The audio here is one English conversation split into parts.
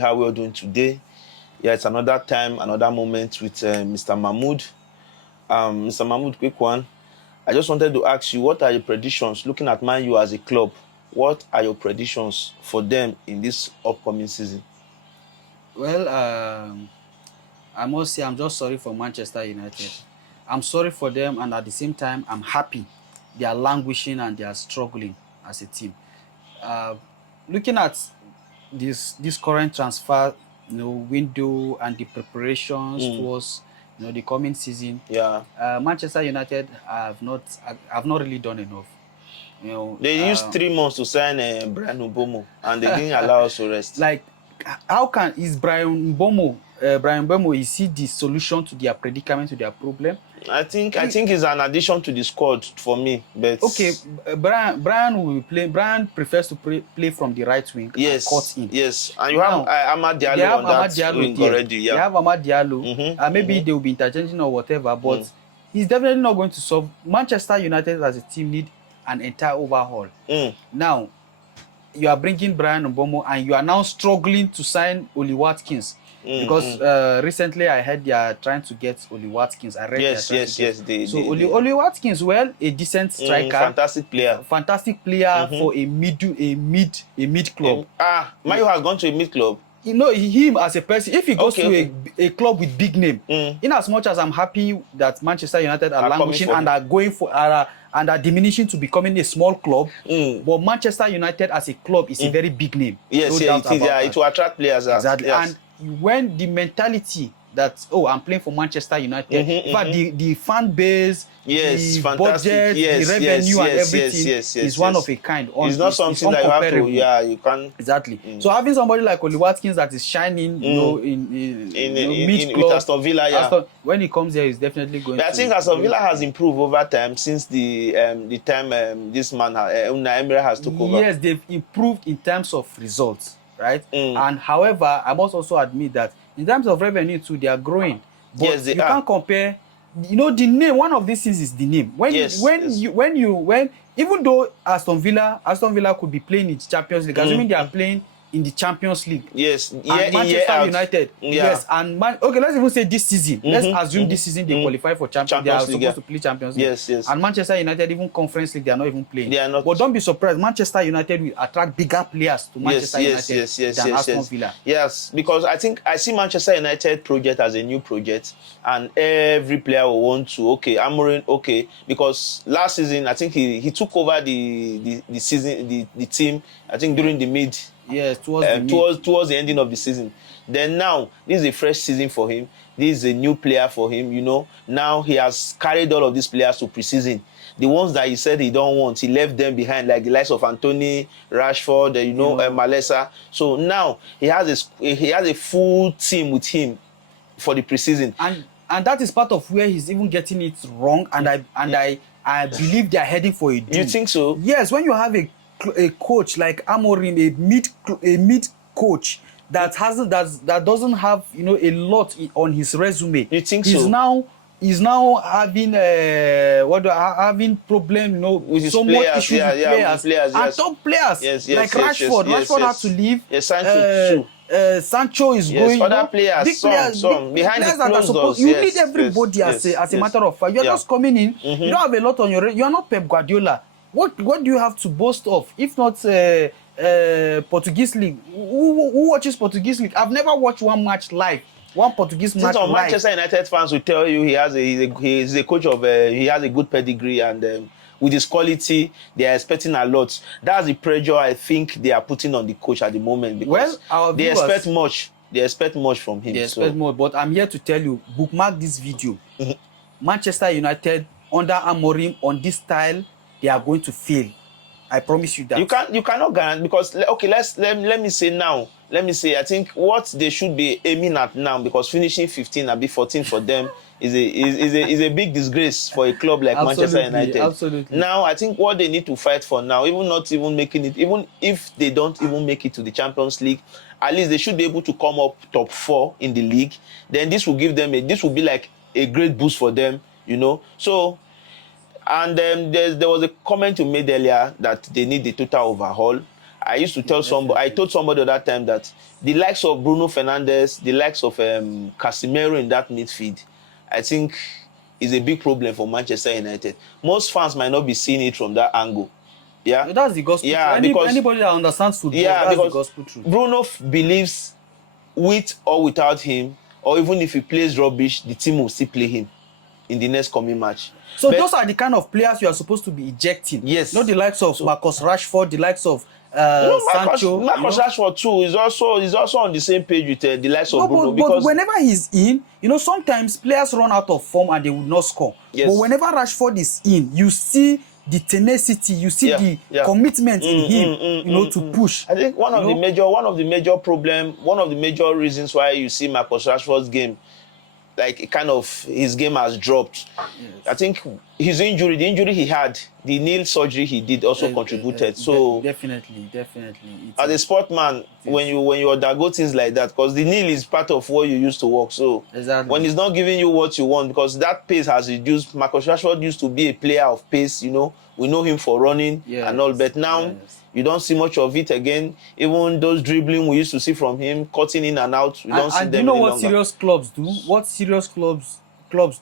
How we're doing today. Yeah, it's another time, another moment with Mr. Mahmud. Mr. Mahmud, quick one. I just wanted to ask you, what are your predictions, looking at Man U as a club, what are your predictions for them in this upcoming season? Well, I must say I'm just sorry for Manchester United. I'm sorry for them, and at the same time, I'm happy they are languishing and they are struggling as a team. Looking at this current transfer, window and the preparations towards the coming season, Yeah. Manchester United have not really done enough. They used 3 months to sign Brian Mbomo, and they didn't allow us to rest. Like, how can Brian Mbomo, is he the solution to their predicament, to their problem? I think it's an addition to the squad for me. But okay, Brian will play. Brian prefers to play from the right wing. Yes, and cut in. Yes, and you have Amad Diallo on that wing already. Yeah, they have Amad Diallo. Maybe they will be interchanging or whatever, but he's definitely not going to solve. Manchester United as a team need an entire overhaul. Now, you are bringing Brian Mbomo and you are now struggling to sign Oli Watkins. Because recently I heard they are trying to get Oli Watkins. I read yes. Oli Watkins, well, a decent striker, fantastic player for a mid club. Mayo has gone to a mid club. Him as a person, if he goes to a club with big name, in as much as I'm happy that Manchester United are languishing and are going for and are diminishing to becoming a small club, but Manchester United as a club is a very big name. Yes, it will attract players. Exactly. Yes. And when the mentality that, I'm playing for Manchester United, in fact, the fan base, the budget, the revenue and everything is one of a kind. It's not something that you have to, you can. Exactly. So having somebody like Oli Watkins that is shining, in mid club, with Aston Villa, when he comes here, he's definitely going. I think Aston Villa has improved over time since the time this man Unai Emery has took over. Yes, they've improved in terms of results, right? And however, I must also admit that in terms of revenue too, they are growing. But yes, they you can't compare. The name. One of these things is the name. Even though Aston Villa could be playing in the Champions League, assuming they are playing in the Champions League. Yes. And Manchester United. Yes. And let's even say this season. Let's assume this season they qualify for Champions League. They are supposed to play Champions League. Yes. And Manchester United, even Conference League, they are not even playing. They are not. But don't be surprised. Manchester United will attract bigger players to Manchester United than Aston Villa. Yes, because I see Manchester United project as a new project, and every player will want to. Amorim, because last season I think he took over the season, the team. I think during the mid. Yes, towards the ending of the season. Then now, this is a fresh season for him. This is a new player for him, Now he has carried all of these players to preseason. The ones that he said he don't want, he left them behind, like the likes of Anthony, Rashford, Malesa. So now he has a full team with him for the preseason. And that is part of where he's even getting it wrong. And I believe they are heading for a doom. You think so? Yes, when you have a coach like Amorim, a mid coach that doesn't have a lot on his resume. You think He's now having having problem with so much issues with players and top players like Rashford. Rashford had to leave. Yes, Sancho. Sancho is going. Other players, some behind the closed doors. You need everybody as a matter of fact. You're just coming in. You don't have a lot on your. You are not Pep Guardiola. What do you have to boast of if not Portuguese league? Who watches Portuguese league? I've never watched one match live. One Portuguese match live. Manchester United fans will tell you he's a coach of he has a good pedigree, and with his quality they are expecting a lot. That's the pressure I think they are putting on the coach at the moment, because they expect much. They expect much from him. They expect more, but I'm here to tell you, bookmark this video. Manchester United under Amorim on this style, they are going to fail. I promise you that. You cannot guarantee, because let me say now. Let me say, I think what they should be aiming at now, because finishing 15 and be 14 for them is a big disgrace for a club like Manchester United. Absolutely. Now I think what they need to fight for now, even if they don't even make it to the Champions League, at least they should be able to come up top 4 in the league. Then this will give them this will be like a great boost for them, So. And there was a comment you made earlier that they need a total overhaul. I used to tell somebody, I definitely. told somebody that time that the likes of Bruno Fernandes, the likes of Casemiro in that midfield, I think is a big problem for Manchester United. Most fans might not be seeing it from that angle. Yeah, No, that's the gospel truth. yeah, because Anybody that understands football, yeah, that's the because gospel truth. Bruno believes with or without him, or even if he plays rubbish, the team will still play him in the next coming match. So But those are the kind of players you are supposed to be ejecting. yes, Not the likes of so Marcus Rashford, the likes of Sancho. Marcus Rashford too is also on the same page with the likes of No, Bruno but because whenever he's in, sometimes players run out of form and they would not score. yes. But whenever Rashford is in, you see the tenacity, you see the commitment in him, to push. I think one of the major reasons why you see Marcus Rashford's game, like kind of his game has dropped. Yes. I think the injury he had, the knee surgery he did also contributed. So definitely. as a sportman, when you undergo things like that, because the knee is part of what you used to work. So exactly. when it's not giving you what you want, because that pace has reduced. Marcus Rashford used to be a player of pace. We know him for running and all, but now you don't see much of it again. Even those dribbling we used to see from him, cutting in and out, we don't see them do you know any what longer. serious clubs do? What serious clubs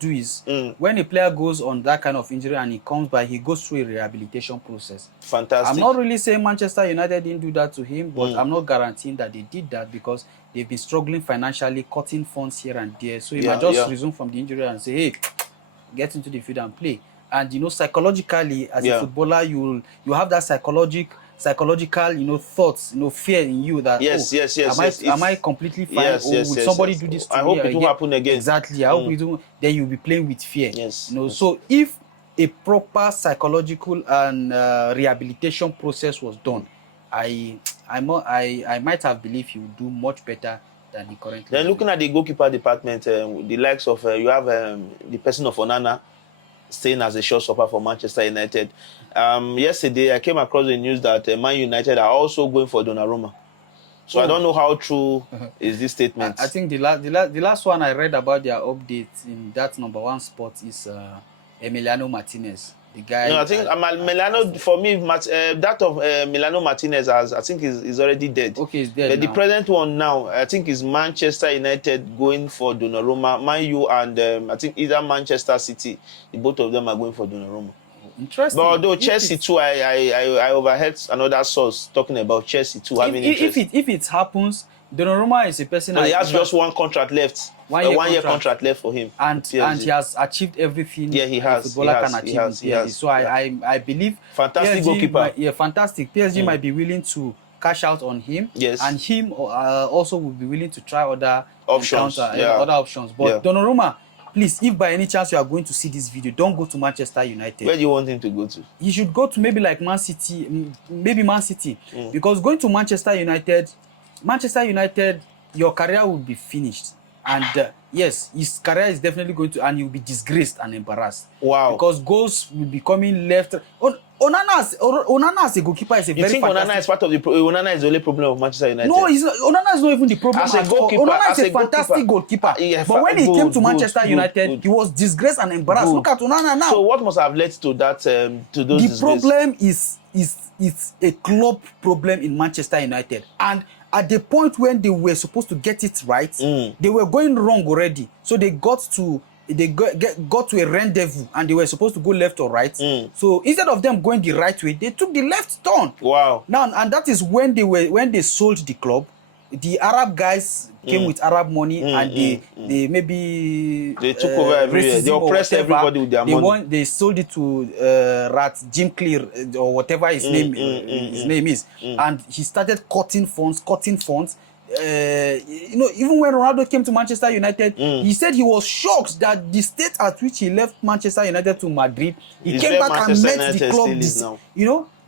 do is when a player goes on that kind of injury and he comes by, he goes through a rehabilitation process. Fantastic. I'm not really saying Manchester United didn't do that to him, but I'm not guaranteeing that they did that because they've been struggling financially, cutting funds here and there. So he might just resume from the injury and say, hey, get into the field and play. And psychologically, as a footballer, you have that psychological, thoughts, fear in you that am I completely fine, or will somebody do this to me? I hope it won't happen again. Exactly. I hope it won't. Then you'll be playing with fear. Yes. So if a proper psychological and rehabilitation process was done, I might have believed he would do much better than he currently. Then looking at the goalkeeper department, the likes of you have the person of Onana staying as a showstopper for Manchester United. Yesterday, I came across the news that Man United are also going for Donnarumma. So I don't know how true is this statement. I think the last one I read about their update in that number one spot is Emiliano Martinez. The guy. No, I think Emiliano, for me, that of Emiliano Martinez I think is already dead. Okay, he's dead. But the present one now, I think is Manchester United going for Donnarumma. Man U and I think either Manchester City, the both of them are going for Donnarumma. Interesting. But although Chelsea too, I overheard another source talking about Chelsea too having interest. If it happens, Donnarumma is a person. He has just one contract left. One year contract left for him. And he has achieved everything. Yeah, he has. A footballer can achieve with PSG. So I believe. Fantastic goalkeeper. Fantastic. PSG might be willing to cash out on him. Yes. And him also will be willing to try other options. Other options. But Donnarumma, please, if by any chance you are going to see this video, don't go to Manchester United. Where do you want him to go to? He should go to maybe like Man City, because going to Manchester United, your career will be finished. And yes, his career is definitely going to, and you'll be disgraced and embarrassed. Wow. Because goals will be coming left. Onana as a goalkeeper is a very fantastic. You think Onana is part of the Onana is the only problem of Manchester United? No, Onana is not even the problem. As a goalkeeper, Onana is a fantastic goalkeeper. But when he came to Manchester United, he was disgraced and embarrassed. Look at Onana now. So what must have led to that? To those. The problem is a club problem in Manchester United, and at the point when they were supposed to get it right, they were going wrong already. So they got to a rendezvous and they were supposed to go left or right. So instead of them going the right way, they took the left turn. Wow. Now, and that is when they sold the club. The Arab guys came with Arab money and they took over everywhere. They oppressed everybody with their money. They sold it to Jim Clear or whatever his name is, and he started cutting funds. Even when Ronaldo came to Manchester United, he said he was shocked that the state at which he left Manchester United to Madrid, he came back and met the club.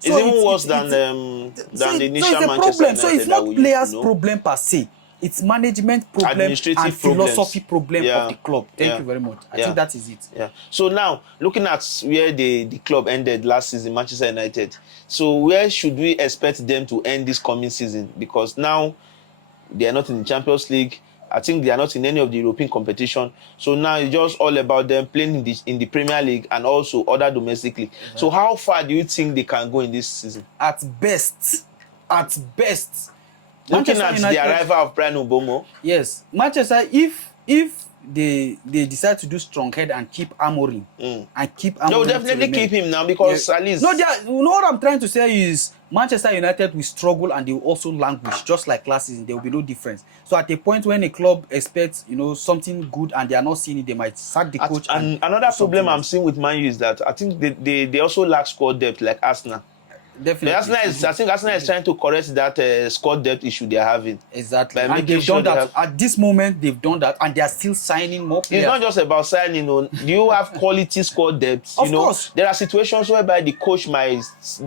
It's even worse than the initial Manchester United. So it's not players' problem per se. It's management problem and philosophy problem of the club. Thank you very much. I think that is it. Yeah. So now, looking at where the club ended last season, Manchester United. So where should we expect them to end this coming season? Because now they are not in the Champions League. I think they are not in any of the European competition. So now it's just all about them playing in the Premier League and also other domestic league. So how far do you think they can go in this season? At best, at best. Looking Manchester at United, the arrival of Brian Mbomo, yes, Manchester, if they decide to do strong head and keep Amorim and keep Amorim, they'll definitely keep him now because at least no, you know what I'm trying to say is Manchester United will struggle and they will also languish just like last season. There will be no difference. So at a point when a club expects something good and they are not seeing it, they might sack the coach. And another problem I'm seeing with Man U is that I think they also lack squad depth like Arsenal. Definitely. I think Arsenal is trying to correct that squad depth issue they are having. Exactly. And they've done that. At this moment, they've done that, and they are still signing more players. It's not just about signing. Do you have quality squad depth? Of course. There are situations whereby the coach might, so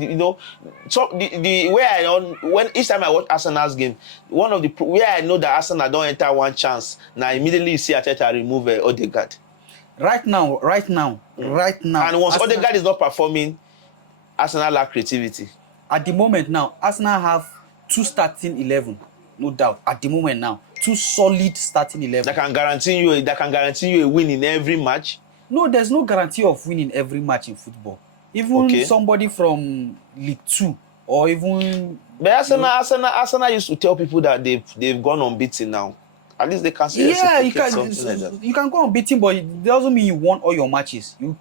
the way when each time I watch Arsenal's game, one of the where I know that Arsenal don't enter one chance, now immediately you see Arteta remove Odegaard. Right now. And once Odegaard is not performing, Arsenal lack creativity. At the moment now, Arsenal have 2 starting 11, no doubt. At the moment now, 2 solid starting 11. That can guarantee you a win in every match. No, there's no guarantee of winning every match in football. Even somebody from League 2 or even. But Arsenal used to tell people that they've gone unbeaten now. At least they can say you can go unbeaten, but it doesn't mean you won all your matches. You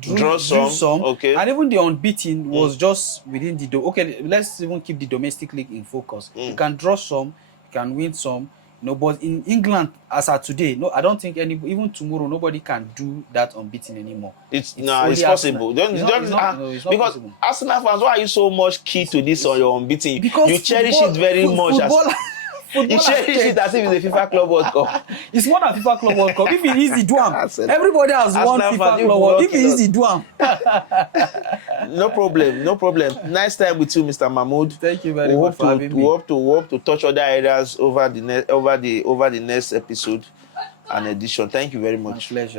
drew some. Okay. And even the unbeaten was just within the okay. Let's even keep the domestic league in focus. You can draw some, you can win some. But in England, as of today, no, I don't think even tomorrow nobody can do that unbeaten anymore. It's possible. It's not because possible. Arsenal fans, why are you so much key to this on your unbeaten? Because you cherish it very much. You cherish it as if it's a FIFA Club World Cup. It's more than FIFA Club World Cup. If it is the Duam, everybody has won FIFA Club World Cup. If it is the Duam. No problem. Nice time with you, Mr. Mahmoud. Thank you very much for having me. We hope to touch other areas over the next episode and edition. Thank you very much. My pleasure.